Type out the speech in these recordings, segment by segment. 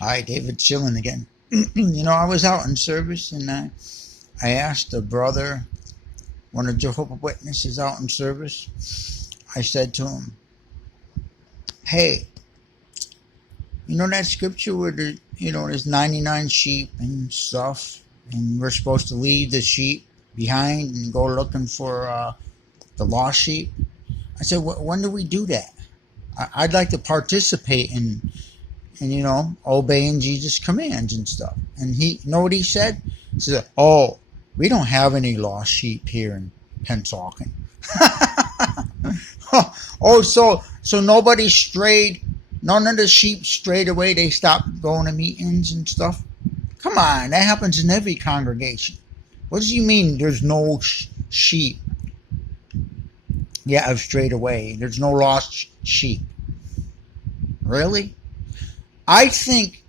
Hi, David chilling again. I was out in service and I asked a brother, one of Jehovah Witnesses out in service, I said to him, hey, that scripture where there's 99 sheep and stuff, and we're supposed to leave the sheep behind and go looking for the lost sheep? I said, when do we do that? I'd like to participate in obeying Jesus' commands and stuff. And you know what he said? He said, oh, we don't have any lost sheep here in Pennsauken. Oh, so nobody strayed, none of the sheep strayed away, they stopped going to meetings and stuff? Come on, that happens in every congregation. What does he mean there's no sheep? Yeah, I've strayed away. There's no lost sheep. Really? I think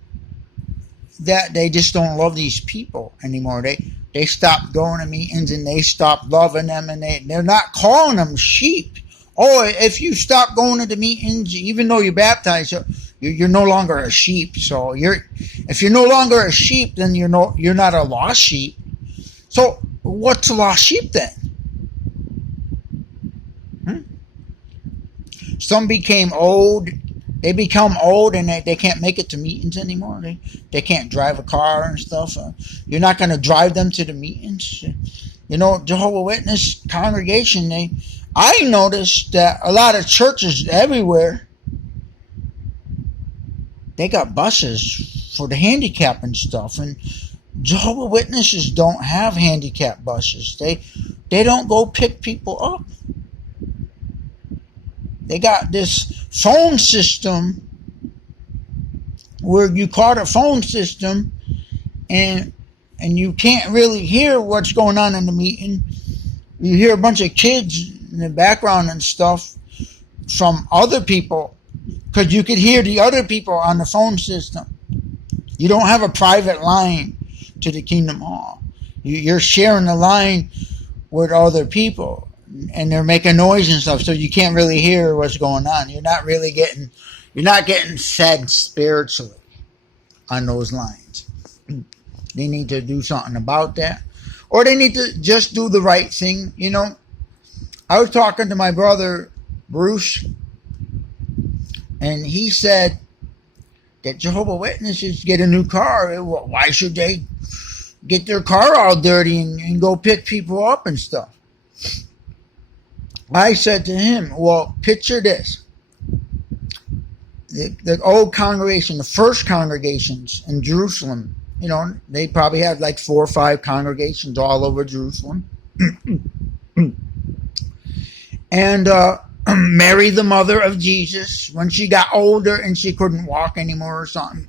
that they just don't love these people anymore. They stopped going to meetings and they stopped loving them, and they're not calling them sheep. Oh, if you stop going to the meetings, even though you're baptized, you're no longer a sheep. So if you're no longer a sheep, then you're not a lost sheep. So what's a lost sheep then? Some became old. They become old and they can't make it to meetings anymore. They can't drive a car and stuff. You're not going to drive them to the meetings. Jehovah Witness congregation, I noticed that a lot of churches everywhere, they got buses for the handicapped and stuff. And Jehovah Witnesses don't have handicapped buses. They don't go pick people up. They got this phone system where you call the phone system and you can't really hear what's going on in the meeting. You hear a bunch of kids in the background and stuff from other people because you could hear the other people on the phone system. You don't have a private line to the Kingdom Hall. You're sharing the line with other people. And they're making noise and stuff, so you can't really hear what's going on. You're not getting fed spiritually on those lines. They need to do something about that. Or they need to just do the right thing. I was talking to my brother, Bruce, and he said that Jehovah Witnesses get a new car. Why should they get their car all dirty and go pick people up and stuff? I said to him, well, picture this. The old congregation, the first congregations in Jerusalem, they probably had like 4 or 5 congregations all over Jerusalem. And Mary, the mother of Jesus, when she got older and she couldn't walk anymore or something.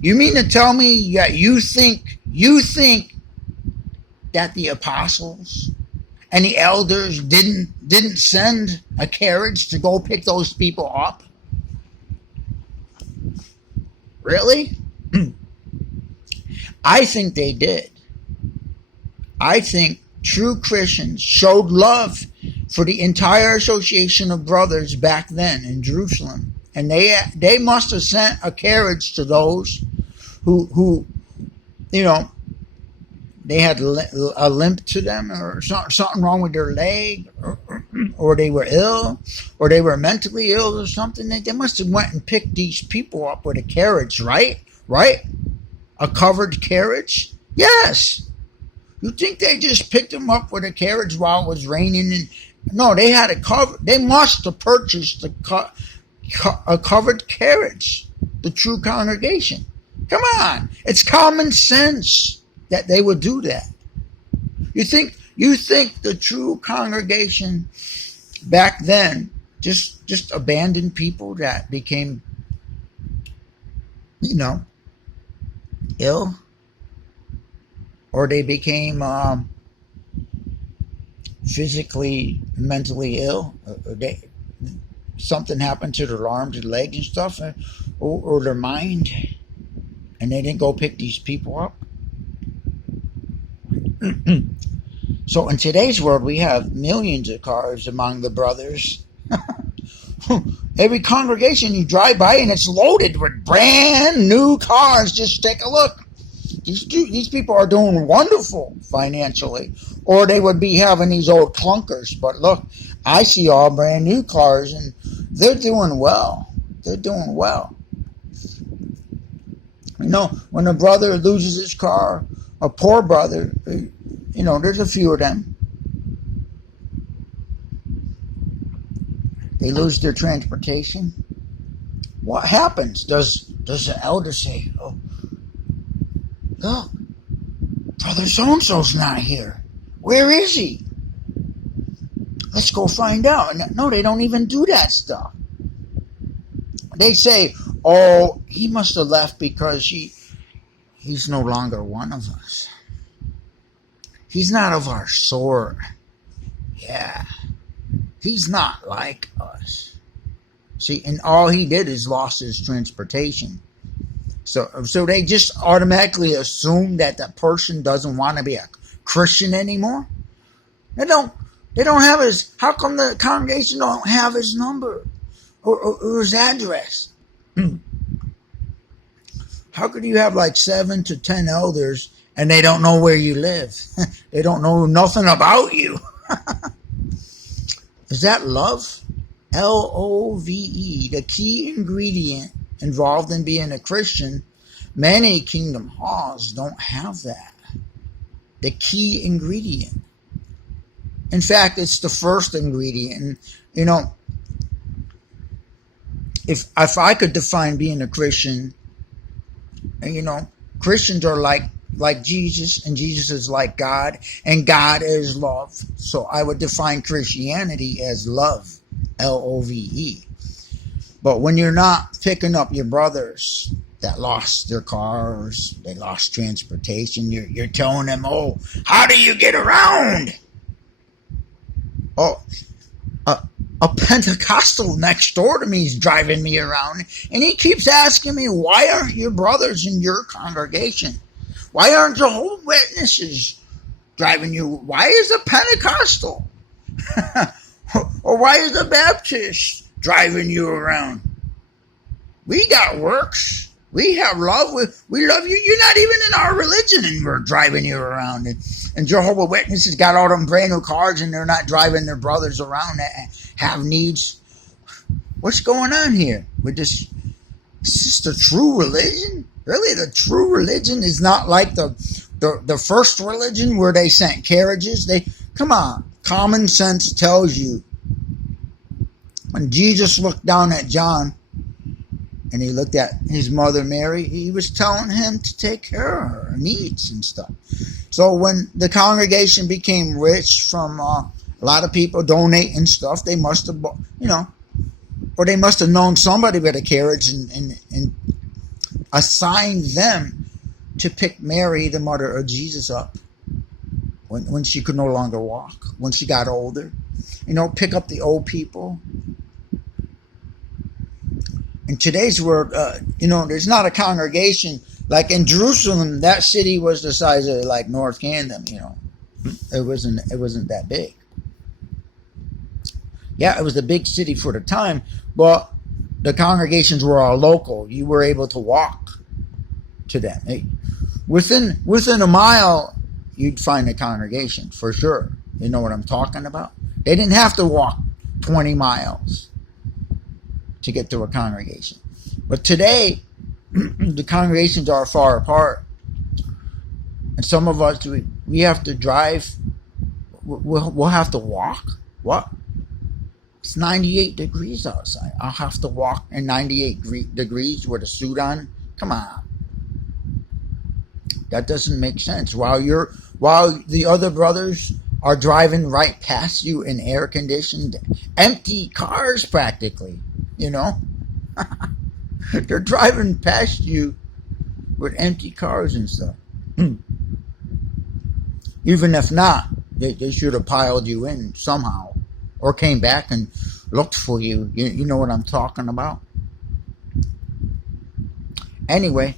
You mean to tell me that you think that the apostles and the elders didn't send a carriage to go pick those people up? Really? I think they did. I think true Christians showed love for the entire association of brothers back then in Jerusalem. And they must have sent a carriage to those who they had a limp to them, or something wrong with their leg, or they were ill, or they were mentally ill or something. They must have went and picked these people up with a carriage, right? Right? A covered carriage? Yes. You think they just picked them up with a carriage while it was raining? No, they had a cover. They must have purchased a covered carriage. The true congregation. Come on, it's common sense that they would do that. You think the true congregation back then just abandoned people that became, ill, or they became physically, mentally ill, or something happened to their arms and legs and stuff, or their mind, and they didn't go pick these people up? So in today's world, we have millions of cars among the brothers. Every congregation you drive by and it's loaded with brand new cars. Just take a look. These people are doing wonderful financially, or they would be having these old clunkers. But look, I see all brand new cars and they're doing well. They're doing well. You know, when a brother loses his car, a poor brother, you know, there's a few of them. They lose their transportation. What happens? Does the elder say, "Oh, look, brother so-and-so's not here. Where is he? Let's go find out." No, they don't even do that stuff. They say, "Oh, he must have left because he's no longer one of us. He's not of our sort. Yeah, he's not like us." See, and all he did is lost his transportation. So they just automatically assume that that person doesn't want to be a Christian anymore. They don't have his. How come the congregation don't have his number or his address? How could you have like 7 to 10 elders and they don't know where you live? They don't know nothing about you. Is that love? Love, the key ingredient involved in being a Christian. Many kingdom halls don't have that. The key ingredient. In fact, it's the first ingredient. And, you know, if I could define being a Christian, you know, Christians are like Jesus, and Jesus is like God, and God is love. So I would define Christianity as love, Love. But when you're not picking up your brothers that lost their cars, they lost transportation, you're telling them, "Oh, how do you get around?" Oh, a Pentecostal next door to me is driving me around, and he keeps asking me, "Why aren't your brothers in your congregation? Why aren't Jehovah Witnesses driving you? Why is a Pentecostal or why is a Baptist driving you around? We got works. We have love. We love you. You're not even in our religion, and we're driving you around." And Jehovah Witnesses got all them brand new cars, and they're not driving their brothers around that have needs. What's going on here with this? Is this the true religion? Really, the true religion is not like the first religion where they sent carriages. Come on. Common sense tells you. When Jesus looked down at John and he looked at his mother Mary, he was telling him to take care of her needs and stuff. So when the congregation became rich from a lot of people donating stuff, they must have, you know, or they must have known somebody with a carriage and assigned them to pick Mary, the mother of Jesus, up when she could no longer walk, when she got older. You know, pick up the old people. In today's world, you know, there's not a congregation like in Jerusalem. That city was the size of like North Camden. You know, it wasn't that big. Yeah, it was a big city for the time, but the congregations were all local. You were able to walk to them. Within a mile, you'd find a congregation for sure. You know what I'm talking about? They didn't have to walk 20 miles to get to a congregation. But today, the congregations are far apart. And some of us, we have to drive. We'll have to walk. What? It's 98 degrees outside. I'll have to walk in 98 degrees with a suit on. Come on. That doesn't make sense. While the other brothers are driving right past you in air-conditioned, empty cars practically, you know? They're driving past you with empty cars and stuff. Even if not, they should have piled you in somehow or came back and looked for you. You know what I'm talking about? Anyway,